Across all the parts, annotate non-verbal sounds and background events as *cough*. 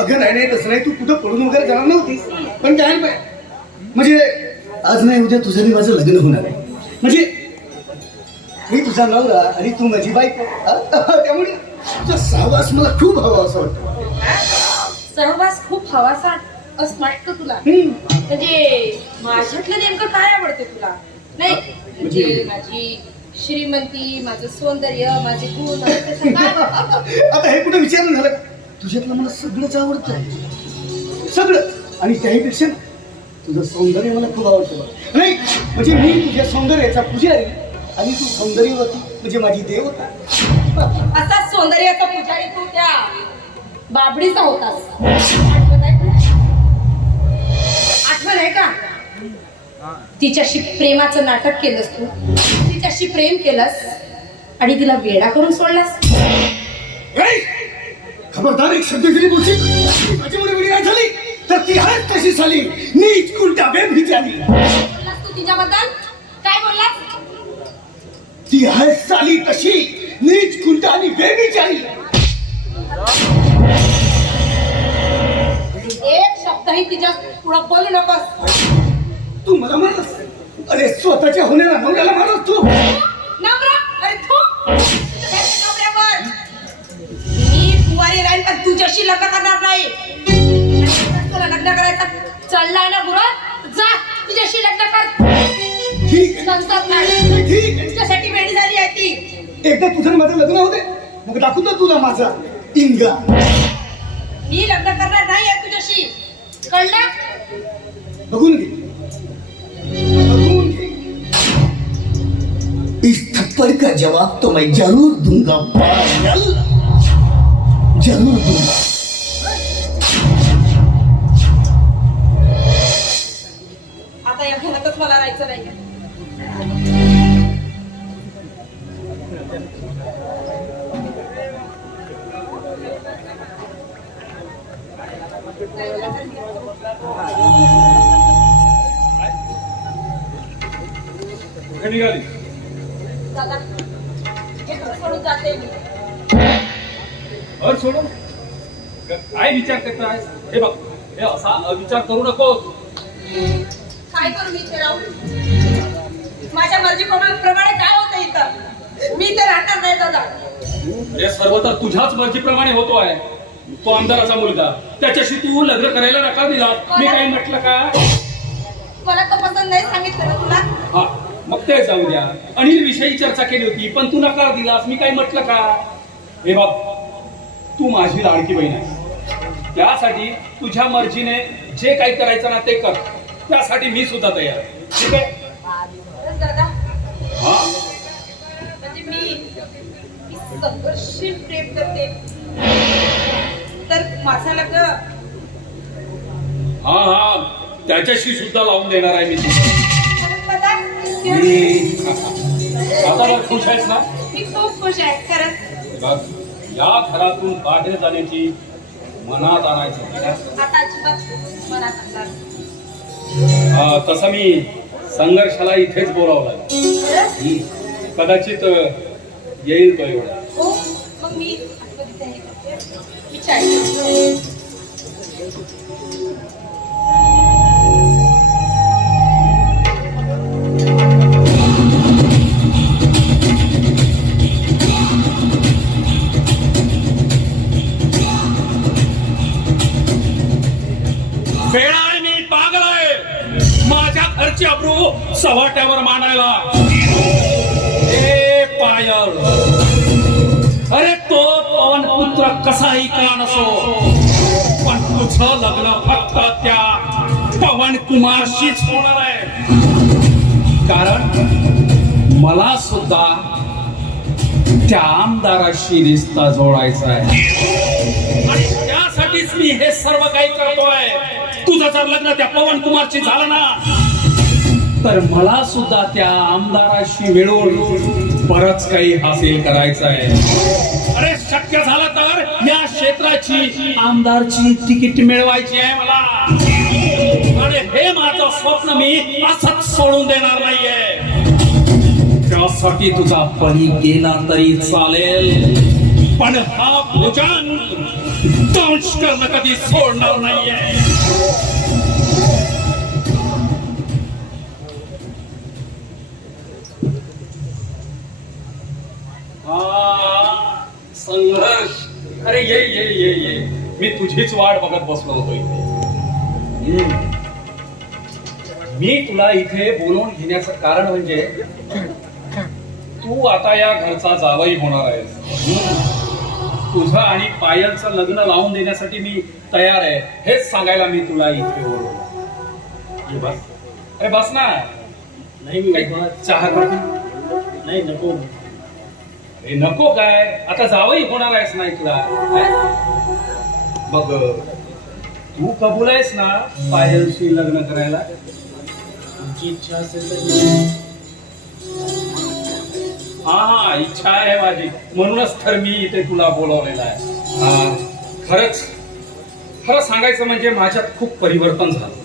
अगं नाही नाही तसं नाही. तू कुठं पडून वगैरे जाणार नव्हतीस. पण काय म्हणजे आज नाही उद्या तुझं आणि माझं लग्न होणार आहे. म्हणजे मी तुझा नवरा आणि तू माझी बायको. हा? त्यामुळे तुझा सहवास मला खूप हवा असं वाटतं. सहवास खूप हवासा असं वाटतं तुला. म्हणजे माझ्यातलं नेमकं काय आवडते तुला? नाही म्हणजे माझी श्रीमंती माझं सौंदर्य माझे गुण *laughs* आता हे कुठे विचारणं झालं? तुझ्यातलं मला सगळंच आवडतं. सगळं. आणि त्याहीपेक्षा तुझं सौंदर्य मला खूप आवडतं. नाही म्हणजे मी तुझ्या सौंदर्याचा पुजारी आणि तू सौंदर्यवती म्हणजे माझी देवता असा सौंदर्याचा पुजारी तू त्या बाबडीचा होतास. आठवण आहे का? तिच्याशी प्रेमाचं नाटक केलंस तू. तिच्याशी प्रेम केलंस आणि तिला वेडा करून सोडलास! खबरदार एक शब्द जरी बोलशील? माझ्यामुळे वेळी नाही झाली तर ती आहेच तशी झाली. नीच कुलटा बेभी झाली बोललास तू तिच्याबद्दल? काय बोललास? ती आहेच चाली तशी. नीच कुलटा आणि बेबी झाली एक शब्दही तिच्या पुढं बोलू नकोस. तू मला मारस अरे स्वतःच्या होण्याला नवऱ्याला लग्न होते मग दाखवू ना तुला माझा इंगा. मी लग्न करणार नाही आहे तुझ्याशी. कळलं? बघून घे. बघून घे. इस थप्पड़ का जवाब तो मैं जरूर दूंगा. पायल जरूर दूंगा. आता या घरातच मला राहायचं नाही निघाली. दादा घर सोडून. काय विचार करताय हे बघ हे असा विचार करू नकोस. काय करू मी माझ्या मर्जी प्रमाणे काय होतं इथं? मी इथे राहणार नाही दादा. अरे सर्व तर तुझ्याच मर्जीप्रमाणे होतो आहे. तो आमदाराचा मुलगा. त्याच्याशी तू लग्न करायला नका दिला मी काय म्हटलं का? मला तो पसंत नाही सांगितलं ना तुला. मग ते जाऊ द्या. अनिल विषयी चर्चा केली होती पण तू नकार दिलास. मी काय म्हटलं का? हे बघ तू माझी लाडकी बहीण आहे त्यासाठी तुझ्या मर्जीने जे काही करायचं ना ते कर. त्यासाठी मी सुद्धा तयार आहे. ठीक आहे? खरंच दादा हा? म्हणजे मी मी संघर्षशील प्रेम करते. तर माझं लग्न हा हा. त्याच्याशी सुद्धा लावून देणार आहे मी तुझं खरंच दादा आता खुश आहेस ना? मी खूप खुश आहे खरंच. बघ, या घरातून बाहेर जाण्याची मनात आणायची तसं मी संघर्षाला इथेच बोलावलं कदाचित येईल तो एवढा. हो मी सवाट्यावर ए पायल. अरे तो पवन पुत्र कसाही का नसो पण तुझं लग्न फक्त त्या पवन कुमारशीच होणार आहे. कारण मला सुद्धा त्या आमदाराशी रिश्ता जोडायचा आहे. आणि त्यासाठीच मी हे सर्व काही करतोय. तुझं जर लग्न त्या पवन कुमारशी झालं ना तर मला सुद्धा त्या आमदाराशी मिळून बरच काही हासिल करायचं आहे. अरे शक्य झालं तर या क्षेत्राची आमदारची तिकीट मिळवायची आहे मला. आणि हे माझं स्वप्न मी असंच सोडून देणार नाहीये. त्यासाठी तुझा परी गेला तरी चालेल. पण हा भोजन दंश करणं कधी सोडणार नाहीये. हा, संघर्ष. अरे ये ये ये ये. मी तुझीच वाट बघत बसलो होतो इथे. मी तुला इथे बोलवून घेण्याचं कारण म्हणजे तू आता या घरचा जावई होणार आहेस. तुझं आणि पायलचं लग्न लावून देण्यासाठी मी तयार आहे. हेच सांगायला मी तुला इथे बोलवलं ये बस. अरे बस ना. नाही मी चहा नाही नको. हे नको काय. आता जावई होणार आहेस ना तुला मग तू कबूल आहेस ना पायलशी लग्न करायला? तुमची इच्छा असेल तर हा हा इच्छा आहे माझी. म्हणूनच तर मी इथे तुला बोलवलेलं आहे. हा, खरंच खरं सांगायचं म्हणजे माझ्यात खूप परिवर्तन झालं.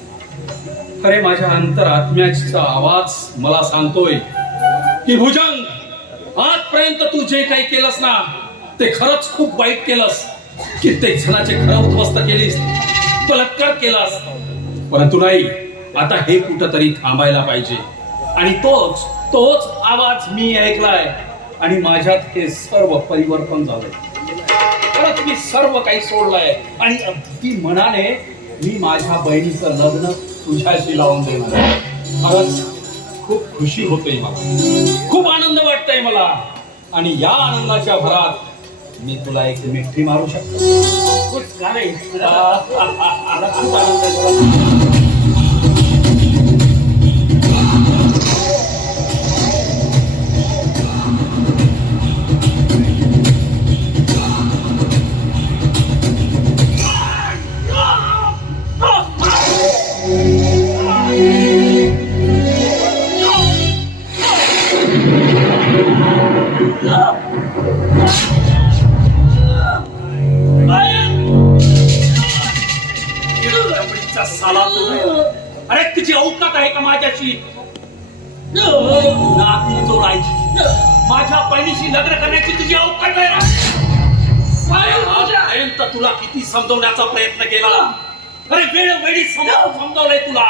खरे माझ्या अंतरात्म्याचा आवाज मला सांगतोय की भुजंग! आजपर्यंत तू जे काही केलंस ना ते खरंच खूप वाईट केलंस. कित्येक जणाचे खरं उद्ध्वस्त केलीस बलात्कार केलास. परंतु नाही आता हे कुठंतरी थांबायला पाहिजे. आणि तोच तोच आवाज मी ऐकलाय. आणि माझ्यात हे सर्व परिवर्तन झालंय. खरंच मी सर्व काही सोडलंय. आणि अगदी मनाने मी माझ्या बहिणीचं लग्न तुझ्याशी लावून देणार खरंच खूप खुशी होते मला. खूप आनंद वाटतोय मला. आणि या आनंदाच्या भरात मी तुला एक मिठी मारू शकतो. खूप *laughs* आनंद आहे का माझ्याशी नाती जोडायची. माझ्या बहिणीशी लग्न करण्याची तुझी आजपर्यंत तुला किती समजवण्याचा प्रयत्न केला. अरे वेळोवेळी समजावून समजावलंय तुला.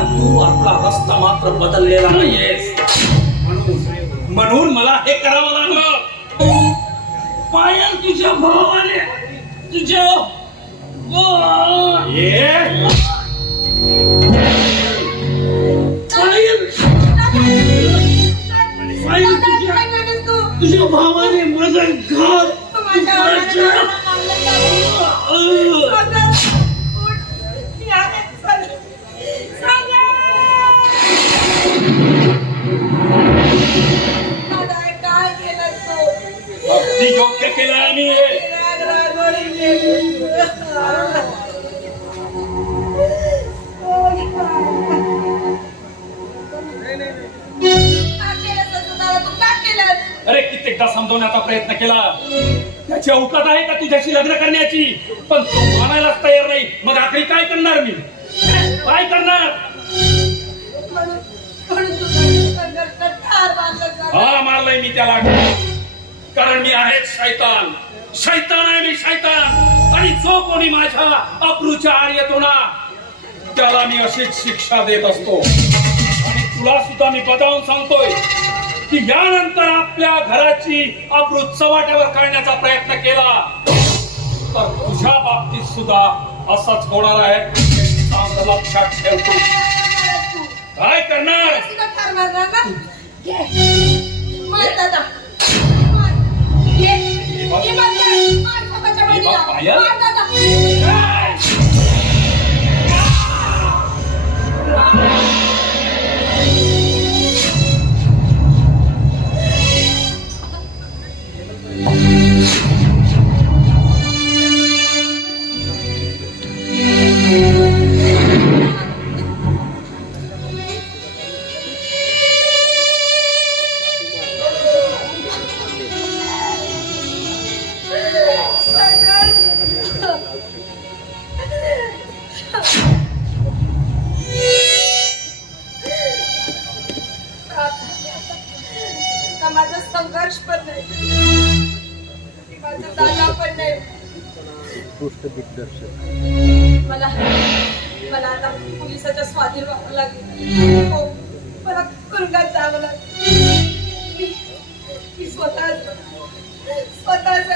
तू आपला रस्ता मात्र बदललेला म्हणून म्हणून मला हे करावं लागलं. पायल तुझ्या भावाने तुझ्या तुझ्या भावाने माझा घात योग्य केलं आम्ही. कित्येकदा प्रयत्न केला. त्याची औकात आहे का तुझ्याशी लग्न करण्याची? पण तो मानायलाच तयार नाही. मग आखरी काय करणार मी? काय करणार? हा मारलाय मी त्याला. कारण मी आहे शैतान. शैतान आहे मी शैतान. आणि जो कोणी माझ्या अप्रूच्या आड येतो ना त्याला मी अशीच शिक्षा देत असतो. आणि तुला सुद्धा मी बजावून सांगतोय. की यानंतर आपल्या घराची अब्रू चव्हाट्यावर काढण्याचा प्रयत्न केला. तर तुझ्या बाबतीत सुद्धा असंच होणार आहे. लक्षात ठेवतो काय करणार? दादा पण नाही. मला मला आता पोलिसाच्या स्वाधीन व्हावं लागेल. हो मला तुरुंगात जावं लागेल. मी- स्वतः स्वतःच